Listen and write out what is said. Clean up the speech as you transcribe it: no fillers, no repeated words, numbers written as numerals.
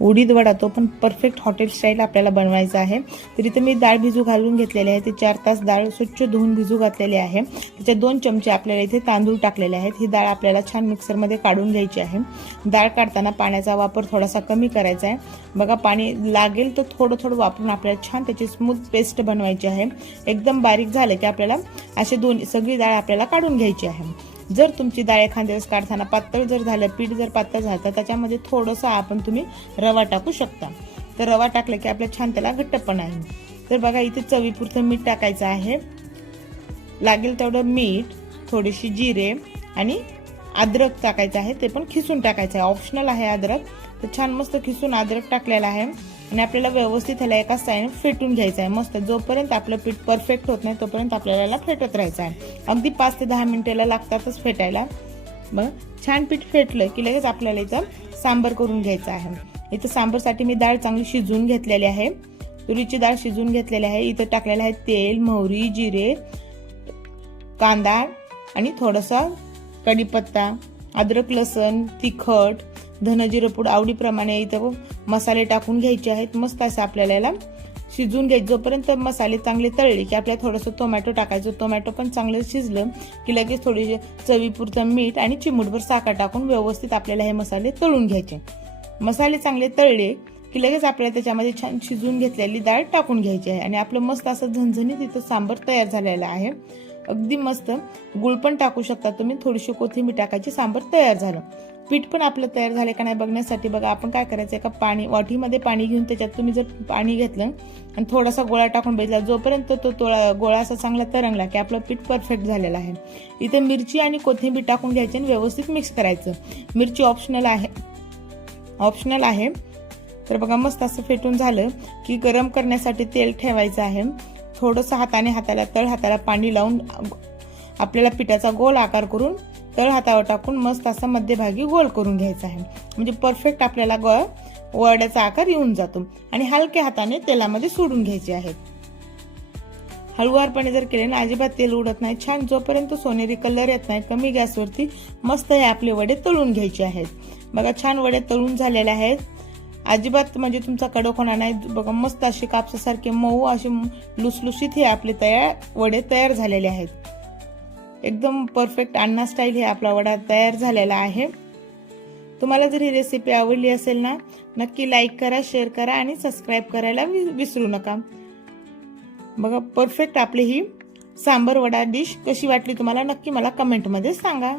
उडीद वडा तो पण परफेक्ट हॉटेल स्टाईल आपल्याला बनवायचा आहे। तर इथे मी डाळ भिजू घालून घेतलेली आहे। ते 4 तास डाळ स्वच्छ धुवून भिजू घातलेली आहे। त्याच्यात 2 चमचे आपल्याला इथे तांदूळ टाकलेले आहेत। ही डाळ आपल्याला छान मिक्सरमध्ये काढून घ्यायची आहे। डाळ काढताना पाण्याचा वापर थोडासा कमी करायचा आहे। बघा पाणी लागेल तर थोडं थोडं वापरून आपल्याला छान त्याची स्मूथ पेस्ट बनवायची आहे। एकदम बारीक झालं की आपल्याला असे सगळी डाळ आपल्याला काढून घ्यायची आहे। जर तुमची डाळ एखाद्या वेळेस काढताना पातळ जर झालं, पीठ जर पातळ झालं तर त्याच्यामध्ये थोडंसं तुम्ही रवा टाकू शकता। तर रवा टाकलं की आपल्या छान त्याला घट्टपणा आहे। तर बघा इथे चवीपुरतं मीठ टाकायचं आहे, लागेल तेवढं मीठ, थोडीशी जिरे आणि अद्रक टाकायचं आहे। ते पण खिसून टाकायचं आहे, ऑप्शनल आहे अद्रक। तर छान मस्त खिसून अद्रक टाकलेला आहे आणि आपल्याला व्यवस्थित ह्याला एका साईडने फेटून घ्यायचं आहे मस्त। जोपर्यंत आपलं पीठ परफेक्ट होत नाही तोपर्यंत आपल्याला याला फेटत राहायचं आहे। अगदी 5 ते 10 मिनिटाला लागतातच फेटायला। मग छान पीठ फेटलं की लगेच आपल्याला इथं सांबर करून घ्यायचं आहे। इथं सांबरसाठी मी डाळ चांगली शिजवून घेतलेली आहे, तुरीची डाळ शिजवून घेतलेली आहे। इथं टाकलेलं आहे तेल, मोहरी, जिरे, कांदा आणि थोडासा कढीपत्ता, अद्रक, लसण, तिखट, धनजिरे पूड आवडीप्रमाणे इथं मसाले टाकून घ्यायचे आहेत। मस्त असं आपल्याला याला शिजवून घ्यायचं। जोपर्यंत मसाले चांगले तळले की आपल्याला थोडंसं टोमॅटो टाकायचं। टोमॅटो पण चांगलं शिजलं की लगेच थोडी चवीपुरतं मीठ आणि चिमूटभर साखर टाकून व्यवस्थित आपल्याला हे मसाले तळून घ्यायचे। मसाले चांगले तळले की लगेच आपल्याला त्याच्यामध्ये छान शिजवून घेतलेली डाळ टाकून घ्यायची आहे आणि आपलं मस्त असं झणझणीत इथं सांबर तयार झालेलं आहे। अगदी मस्त। गुळ पण टाकू शकता तुम्ही, थोडीशी कोथिंबीर टाकायची, सांबर तयार झालं। पीठ पण आपलं तयार झाले का नाही बघण्यासाठी बघा आपण काय करायचं, एका वाटीमध्ये पाणी घेऊन त्याच्यात तुम्ही जर पाणी घेतलं आणि थोडासा गोळा टाकून बघितला, जोपर्यंत तो गोळा असा चांगला तरंगला की आपलं पीठ परफेक्ट झालेलं आहे। इथे मिरची आणि कोथिंबीर टाकून घ्यायची आणि व्यवस्थित मिक्स करायचं। मिरची ऑप्शनल आहे। तर बघा मस्त असं फेटून झालं की गरम करण्यासाठी तेल ठेवायचं आहे। थोडंसं तळ हाताला पाणी लावून आपल्याला पिठाचा गोल आकार करून तळ हातावर टाकून मस्त असा मध्यभागी गोल करून घ्यायचा आहे। म्हणजे परफेक्ट आपल्याला वड्याचा आकार येऊन जातो आणि हलक्या हाताने तेलामध्ये सोडून घ्यायचे आहेत। हळूवारपणे जर केले ना अजिबात तेल उडत नाही। छान जोपर्यंत सोनेरी कलर येत नाही कमी गॅसवरती मस्त हे आपले वडे तळून घ्यायचे आहेत। बघा छान वडे तळून झालेले आहेत, अजिबात म्हणजे तुमचा कडकपणा नाही। बघा मस्त असे कापसासारखे मऊ असे लुसलुशीत हे आपले वडे तयार झालेले आहेत। एकदम परफेक्ट अण्णा स्टाईल हे आपला वडा तयार झालेला आहे। तुम्हाला जर ही रेसिपी आवडली असेल ना नक्की लाईक करा, शेअर करा आणि सबस्क्राईब करायला विसरू नका। बघा परफेक्ट आपली ही सांबर वडा डिश कशी वाटली तुम्हाला नक्की मला कमेंटमध्ये सांगा।